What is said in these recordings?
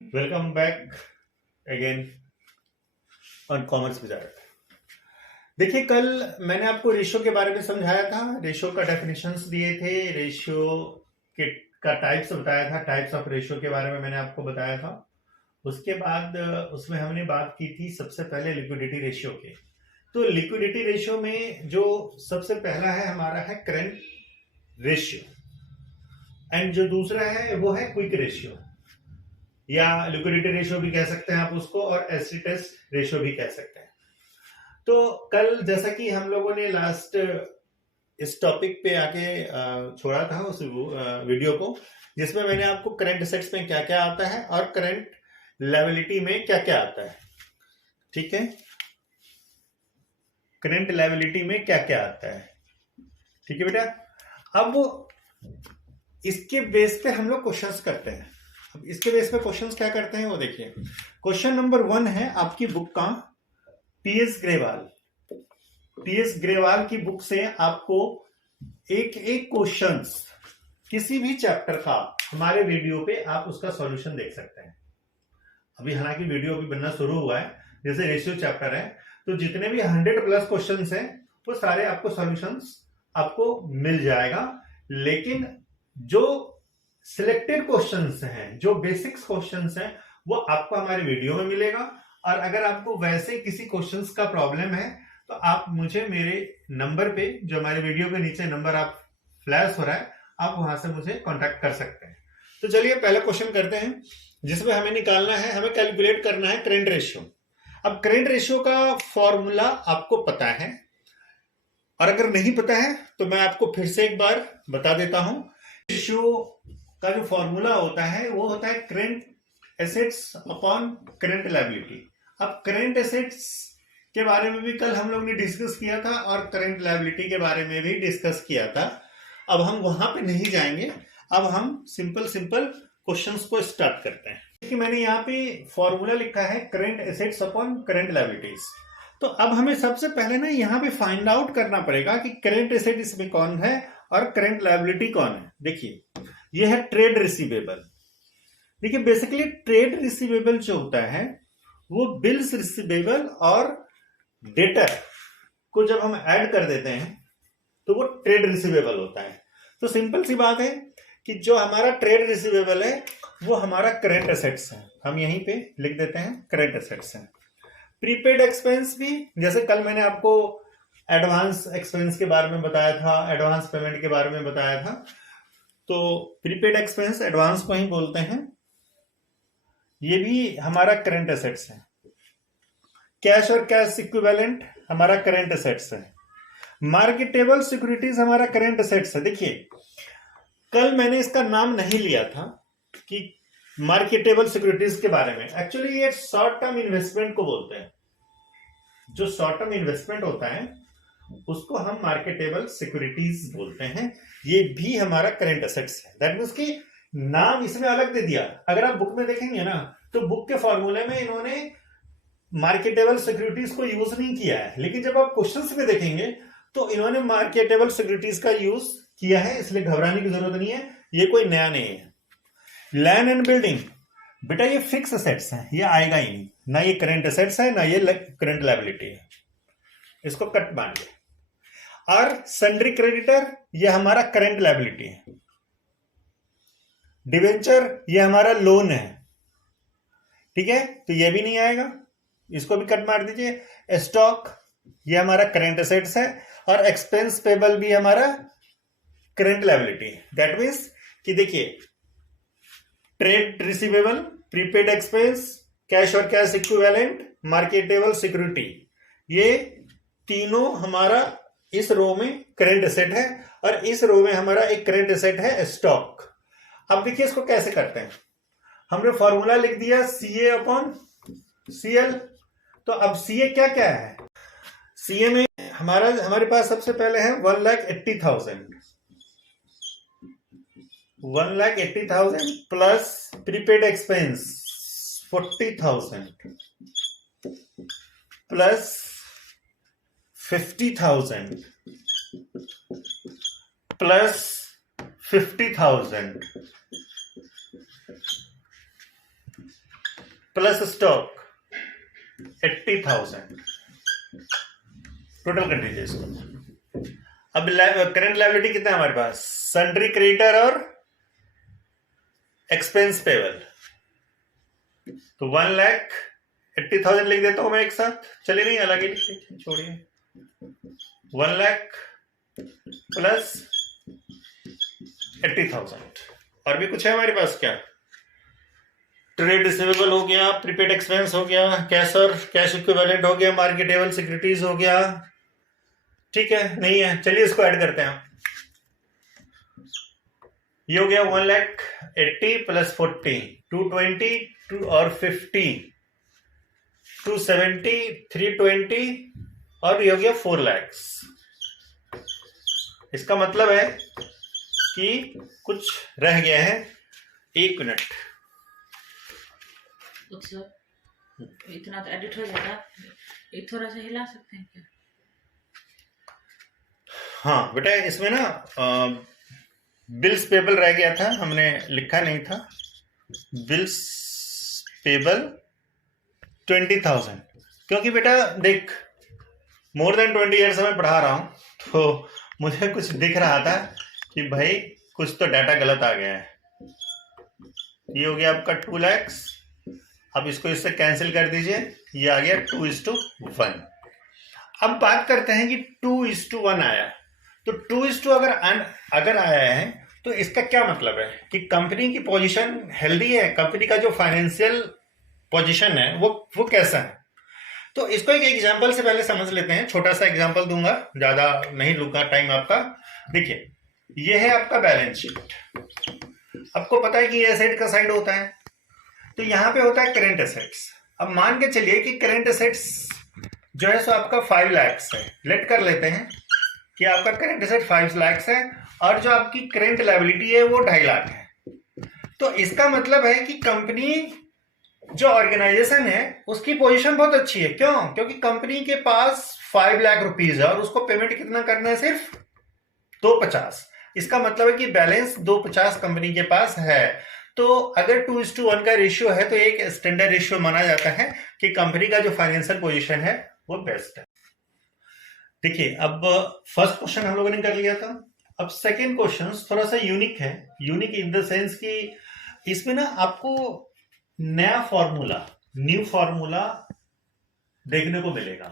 Welcome back again on commerce wizard. देखिए, कल मैंने आपको रेशियो के बारे में समझाया था, रेशियो का डेफिनेशंस दिए थे, रेशियो के का टाइप्स बताया था, टाइप्स ऑफ रेशियो के बारे में मैंने आपको बताया था। उसके बाद उसमें हमने बात की थी सबसे पहले लिक्विडिटी रेशियो के। तो लिक्विडिटी रेशियो में जो सबसे पहला है हमारा है करंट रेशियो, एंड जो दूसरा है वो है क्विक रेशियो, या लिक्विडिटी रेशियो भी कह सकते हैं आप उसको, और एसिड टेस्ट रेशियो भी कह सकते हैं। तो कल जैसा कि हम लोगों ने लास्ट इस टॉपिक पे आके छोड़ा था उस वीडियो को, जिसमें मैंने आपको करंट एसेट्स में क्या क्या आता है और करंट लायबिलिटी में क्या क्या आता है। ठीक है, करंट लायबिलिटी में क्या क्या आता है। ठीक है बेटा, अब इसके बेस पे हम लोग क्वेश्चंस करते हैं। अब इसके बेस पे क्वेश्चंस क्या करते हैं वो देखिए। क्वेश्चन नंबर 1 है आपकी बुक का, टीएस ग्रेवाल की बुक से आपको एक एक क्वेश्चंस किसी भी चैप्टर का हमारे वीडियो पे आप उसका सॉल्यूशन देख सकते हैं। अभी हालांकि वीडियो अभी बनना शुरू हुआ है, जैसे रेशियो चैप्टर है, तो जितने भी 100 प्लस क्वेश्चंस हैं वो सारे आपको सॉल्यूशंस आपको मिल जाएगा। लेकिन जो सिलेक्टेड क्वेश्चंस हैं, जो बेसिक्स क्वेश्चंस हैं, वो आपको हमारे वीडियो में मिलेगा। और अगर आपको वैसे किसी क्वेश्चंस का प्रॉब्लम है तो आप मुझे मेरे नंबर पे, जो हमारे वीडियो के नीचे नंबर आप फ्लैश हो रहा है, आप वहां से मुझे कांटेक्ट कर सकते हैं। तो चलिए पहला क्वेश्चन करते हैं, जिसमें हमें निकालना है, हमें कैलकुलेट करना है करंट रेशियो। अब करंट रेशियो का फॉर्मूला आपको पता है, और अगर नहीं पता है तो मैं आपको फिर से एक बार बता देता हूं। रेशियो का जो फॉर्मूला होता है वो होता है current assets upon current liability. अब करंट एसेट्स के बारे में भी कल हम लोग ने डिस्कस किया था, और करंट लायबिलिटी के बारे में भी डिस्कस किया था। अब हम वहां पे नहीं जाएंगे, अब हम सिंपल क्वेश्चंस को स्टार्ट करते हैं। कि मैंने यहाँ पे फॉर्मूला लिखा है current assets upon current liabilities. तो अब हमें सबसे पहले ना यहाँ पे फाइंड आउट करना पड़ेगा कि करंट एसेट इसमें कौन है और करंट लायबिलिटी कौन है। देखिए, ये है ट्रेड रिसीवेबल। देखिए, बेसिकली ट्रेड रिसीवेबल जो होता है वो बिल्स रिसीवेबल और डेटर को जब हम ऐड कर देते हैं तो वो ट्रेड रिसीवेबल होता है। तो सिंपल सी बात है कि जो हमारा ट्रेड रिसीवेबल है वो हमारा करंट एसेट्स है। हम यहीं पे लिख देते हैं करंट एसेट्स है। प्रीपेड एक्सपेंस भी, जैसे कल मैंने आपको एडवांस एक्सपेंस के बारे में बताया था, एडवांस पेमेंट के बारे में बताया था, तो प्रीपेड एक्सपेंस एडवांस को ही बोलते हैं, ये भी हमारा करंट एसेट्स है। कैश और कैश इक्विवेलेंट हमारा करंट एसेट्स है। मार्केटेबल सिक्योरिटीज हमारा करंट एसेट्स है। देखिए, कल मैंने इसका नाम नहीं लिया था कि मार्केटेबल सिक्योरिटीज के बारे में। एक्चुअली ये शॉर्ट टर्म इन्वेस्टमेंट को बोलते हैं। जो शॉर्ट टर्म इन्वेस्टमेंट होता है उसको हम मार्केटेबल सिक्योरिटीज बोलते हैं। ये भी हमारा करंट एसेट्स है। दैट मींस कि नाम इसमें अलग दे दिया। अगर आप बुक में देखेंगे ना, तो बुक के फॉर्मूले में इन्होंने मार्केटेबल सिक्योरिटीज को यूज नहीं किया है, लेकिन जब आप क्वेश्चंस में देखेंगे तो इन्होंने मार्केटेबल सिक्योरिटीज का यूज किया है, इसलिए घबराने की जरूरत नहीं है, ये कोई नया नहीं है। लैंड एंड बिल्डिंग, बेटा ये फिक्स एसेट्स है, ये आएगा ही नहीं, ना ये करंट एसेट्स है ना ये करंट लायबिलिटी है, इसको कट मानिए। और सन्ड्री क्रेडिटर, ये हमारा करंट लायबिलिटी है। डिवेंचर, ये हमारा लोन है। ठीक है, तो ये भी नहीं आएगा, इसको भी कट मार दीजिए। स्टॉक, ये हमारा करंट एसेट्स है, और एक्सपेंस पेबल भी हमारा करंट लायबिलिटी। दैट मींस कि देखिए, trade receivable, prepaid expense, cash और कैश इक्विवेलेंट, मार्केटेबल सिक्योरिटी, ये तीनों हमारा इस रो में करंट एसेट है, और इस रो में हमारा एक करंट एसेट है स्टॉक। अब देखिए इसको कैसे करते हैं। हमने फॉर्मूला लिख दिया CA अपॉन CL। तो अब CA क्या क्या है। CA में हमारे पास सबसे पहले है 1,80,000 plus prepaid expense 40,000 plus 50,000 plus 50,000 plus stock 80,000 total कर दीजिए इसको। अब करंट लायबिलिटी कितना है हमारे पास? सन्ड्री क्रेडिटर और एक्सपेंस पेबल। तो 1,80,000 लिख देता हूं मैं एक साथ, चलिए नहीं अलग ही लिख, छोड़िए। 1,00,000 प्लस 80,000। और भी कुछ है हमारे पास क्या? ट्रेड रिसीवेबल हो गया, प्रीपेड एक्सपेंस हो गया, कैश और कैश इक्विवेलेंट हो गया, मार्केटेबल सिक्योरिटीज हो गया। ठीक है, नहीं है, चलिए इसको ऐड करते हैं। ये हो गया 1,80,000 प्लस 40, 220 और 50, 270, 320 और ये हो गया 4 lakhs। इसका मतलब है कि कुछ रह गया है। 1 मिनट, इतना तो एडिट हो जाएगा, ये थोड़ा सा हिला सकते हैं क्या? हाँ बेटा, इसमें ना बिल्स पेबल रह गया था, हमने लिखा नहीं था। बिल्स पेबल 20,000, क्योंकि बेटा देख, मोर देन 20 ईयर्स में पढ़ा रहा हूं, तो मुझे कुछ दिख रहा था कि भाई कुछ तो डाटा गलत आ गया है। ये हो गया आपका 2 lakhs। अब इसको इससे कैंसिल कर दीजिए, ये आ गया 2:1। अब बात करते हैं कि 2:1 आया, तो 2:1 अगर आया है तो इसका क्या मतलब है कि कंपनी की पोजीशन हेल्दी है, कंपनी का जो फाइनेंशियल पोजीशन है वो कैसा है। तो इसको एक एग्जांपल से पहले समझ लेते हैं। छोटा सा एग्जांपल दूंगा, ज्यादा नहीं लूंगा टाइम आपका। देखिए, ये है आपका बैलेंस शीट। आपको पता है कि ये एसेट का साइड होता है, तो यहां पे होता है करेंट एसेट्स। अब मान के चलिए कि करेंट एसेट्स जो है सो आपका 5 lakhs है। लेट कर लेते हैं कि आपका करेंट एसेट 5 lakhs है और जो आपकी करेंट लायबिलिटी है वो 2.5 लाख है। तो इसका मतलब है कि कंपनी जो ऑर्गेनाइजेशन है उसकी पोजीशन बहुत अच्छी है। क्यों? क्योंकि कंपनी के पास 5 लाख रुपीज है और उसको पेमेंट कितना करना है? सिर्फ 250। इसका मतलब है कि बैलेंस 250 कंपनी के पास है। तो अगर 2:1 का रेशियो है तो एक स्टैंडर्ड रेशियो माना जाता है कि कंपनी का जो फाइनेंशियल पोजीशन है वो बेस्ट है। देखिए, अब फर्स्ट क्वेश्चन हम लोगों ने कर लिया था। अब सेकेंड क्वेश्चन थोड़ा सा यूनिक है। यूनिक इन द सेंस कि इसमें ना आपको नया फॉर्मूला, न्यू फॉर्मूला देखने को मिलेगा।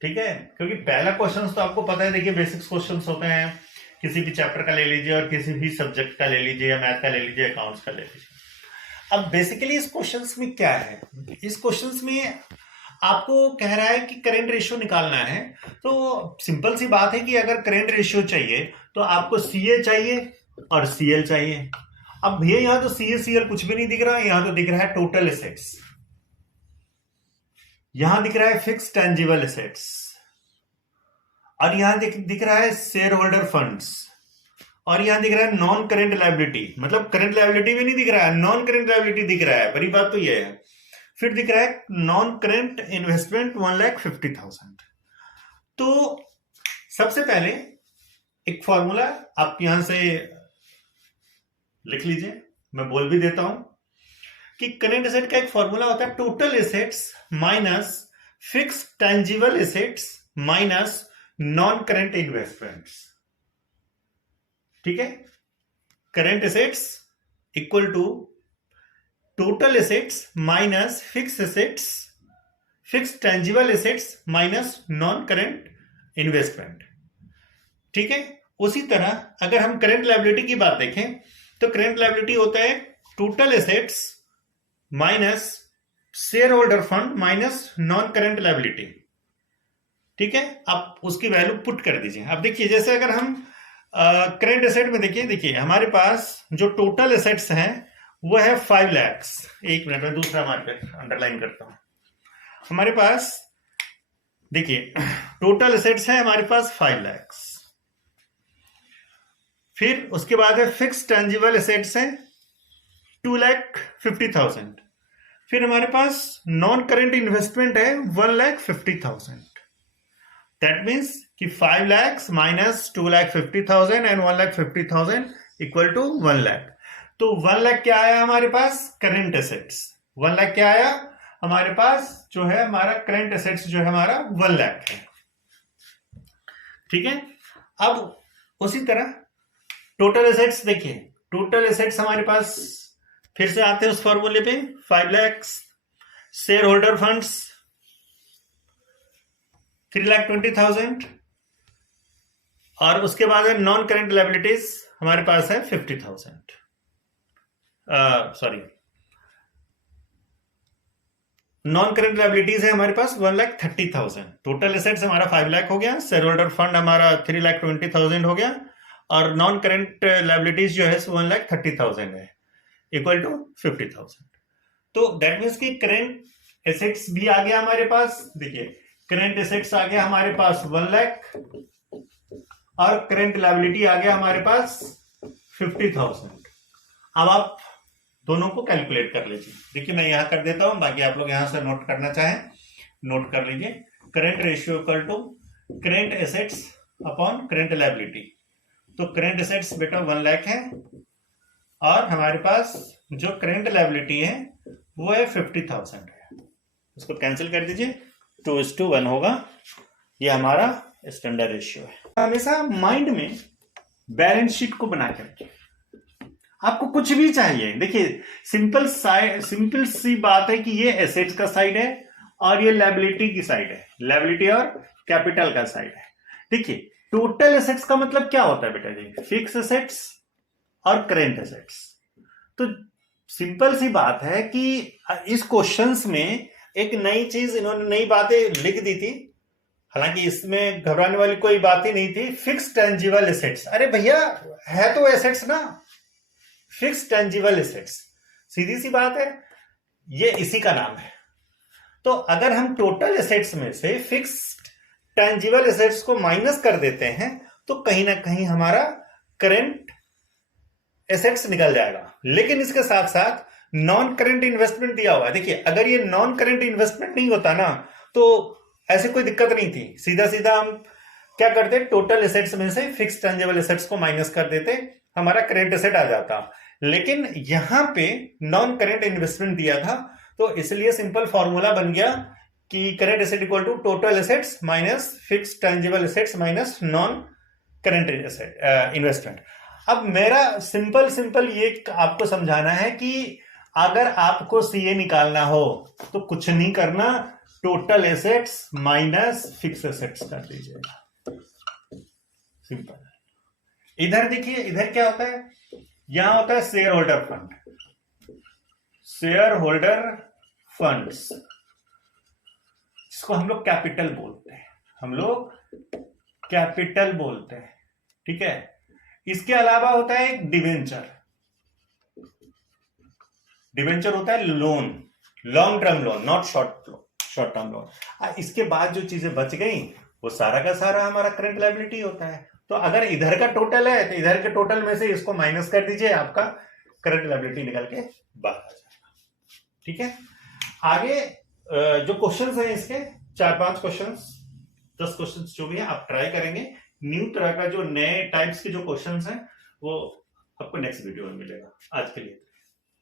ठीक है, क्योंकि पहला क्वेश्चन तो आपको पता है, देखिए बेसिक्स क्वेश्चंस होते हैं, किसी भी चैप्टर का ले लीजिए और किसी भी सब्जेक्ट का ले लीजिए, या मैथ का ले लीजिए, अकाउंट्स का ले लीजिए। अब बेसिकली इस क्वेश्चंस में क्या है, इस क्वेश्चंस में आपको कह रहा है कि करंट रेशियो निकालना है। तो सिंपल सी बात है कि अगर करंट रेशियो चाहिए तो आपको सीए चाहिए और सीएल चाहिए। अब भैया यहां तो सीए सीएल कुछ भी नहीं दिख रहा है, यहां तो दिख रहा है टोटल एसेट्स, यहां दिख रहा है फिक्स टेंजिबल एसेट्स, और यहां दिख रहा है शेयर होल्डर फंड्स, और यहां दिख रहा है नॉन करेंट लायबिलिटी। मतलब करंट लायबिलिटी भी नहीं दिख रहा है, नॉन करेंट लायबिलिटी दिख रहा है। बड़ी बात तो यह है। फिर दिख रहा है नॉन करेंट इन्वेस्टमेंट 1,50,000। तो सबसे पहले एक फॉर्मूला आप यहां से लिख लीजिए, मैं बोल भी देता हूं कि करेंट एसेट का एक फॉर्मूला होता है total assets minus fix tangible assets minus non current investments. ठीक है, current assets equal to total assets minus fix assets, fix tangible assets minus non current investment. ठीक है, उसी तरह अगर हम करेंट लायबिलिटी की बात देखें तो करेंट लायबिलिटी होता है total assets minus share holder fund minus non current liability. ठीक है, आप उसकी वैल्यू पुट कर दीजिए। अब देखिए, जैसे अगर हम करेंट एसेट में देखिए हमारे पास जो टोटल एसेट्स हैं वो है 5 lakhs। एक मिनट में दूसरा मार्केट अंडरलाइन करता हूं। हमारे पास देखिए टोटल एसेट्स है हमारे पास 5 lakhs। फिर उसके बाद है फिक्स टेंजिबल एसेट्स हैं 2,50,000। फिर हमारे पास नॉन करेंट इन्वेस्टमेंट है 1,50,000। दैट मीन्स कि 5 lakhs minus 2,50,000 and 1,50,000 equal to 1 lakh. तो 1 लाख क्या आया हमारे पास? Current assets. 1 लाख क्या आया हमारे पास, जो है हमारा करेंट एसेट्स जो है हमारा 1 लाख है। ठीक है, अब उसी तरह टोटल एसेट्स देखिए, टोटल एसेट्स हमारे पास फिर से आते हैं उस फॉर्मूले पे, 5 लाख, शेयर होल्डर फंड्स 3,20,000, और उसके बाद है नॉन करेंट लायबिलिटीज हमारे पास है 50,000, सॉरी नॉन करेंट लायबिलिटीज है हमारे पास 1,30,000। टोटल एसेट्स हमारा 5 लाख हो गया, शेयर होल्डर फंड हमारा 3,20,000 हो गया, और नॉन करेंट लायबिलिटीज जो है 1,30,000 है, इक्वल टू 50,000। तो दैट मीन्स कि करेंट एसेट्स भी आ गया हमारे पास, देखिए करेंट एसेट्स आ गया हमारे पास 1 लाख, और करेंट लायबिलिटी आ गया हमारे पास 50,000। अब आप दोनों को कैलकुलेट कर लीजिए। देखिए मैं यहां कर देता हूं, बाकी आप लोग यहां से नोट करना चाहें नोट कर लीजिए। Current ratio equal to current assets upon current liability. तो करेंट एसेट्स बेटा 1 लाख है, और हमारे पास जो करेंट लायबिलिटी है वो है 50,000 है। उसको कैंसिल कर दीजिए, 2:1 होगा। ये हमारा स्टैंडर्ड रेशियो है। हमेशा माइंड में बैलेंस शीट को बना करके आपको कुछ भी चाहिए, देखिए सिंपल सी बात है कि ये एसेट्स का साइड है और ये लायबिलिटी की साइड है, लायबिलिटी और कैपिटल का साइड है। देखिए टोटल एसेट्स का मतलब क्या होता है बेटा जी, फिक्स एसेट्स और करेंट एसेट्स। तो सिंपल सी बात है कि इस क्वेश्चंस में एक नई चीज इन्होंने नई बातें लिख दी थी, हालांकि इसमें घबराने वाली कोई बात ही नहीं थी। फिक्स टेंजिबल एसेट्स, अरे भैया है तो एसेट्स ना, फिक्स टेंजिबल एसेट्स, सीधी सी बात है, ये इसी का नाम है। तो अगर हम टोटल एसेट्स में से फिक्स टेंजिबल एसेट्स को माइनस कर देते हैं तो कहीं ना कहीं हमारा करेंट एसेट्स निकल जाएगा। लेकिन इसके साथ साथ नॉन करेंट इन्वेस्टमेंट दिया हुआ है। देखिए अगर ये नॉन करेंट इन्वेस्टमेंट नहीं होता ना तो ऐसे कोई दिक्कत नहीं थी, सीधा सीधा हम क्या करते, टोटल एसेट्स में से फिक्स टेंजिबल एसेट्स को माइनस कर देते, हमारा करेंट एसेट आ जाता। लेकिन यहां पे नॉन करेंट इन्वेस्टमेंट दिया था, तो इसलिए सिंपल फॉर्मूला बन गया कि current asset equal to total assets minus fix tangible assets minus non current asset investment. अब मेरा सिंपल ये आपको समझाना है कि अगर आपको सीए निकालना हो तो कुछ नहीं करना, total assets minus fix assets कर दीजिएगा, सिंपल। इधर देखिए, इधर क्या होता है, यहां होता है share holder fund, share holder funds, इसको हम लोग कैपिटल बोलते हैं, हम लोग कैपिटल बोलते हैं, ठीक है। इसके अलावा होता है एक डिवेंचर, डिवेंचर होता है loan, long term loan, not short term loan. इसके बाद जो चीजें बच गई वो सारा का सारा हमारा करंट लायबिलिटी होता है। तो अगर इधर का टोटल है तो इधर के टोटल में से इसको माइनस कर दीजिए, आपका करंट लायबिलिटी निकल के बाहर आ जाएगा, ठीक है। आगे जो क्वेश्चंस हैं इसके 4-5 क्वेश्चंस, 10 क्वेश्चंस जो भी है आप ट्राई करेंगे। न्यू तरह का जो नए टाइप्स के जो क्वेश्चंस हैं वो आपको नेक्स्ट वीडियो में मिलेगा। आज के लिए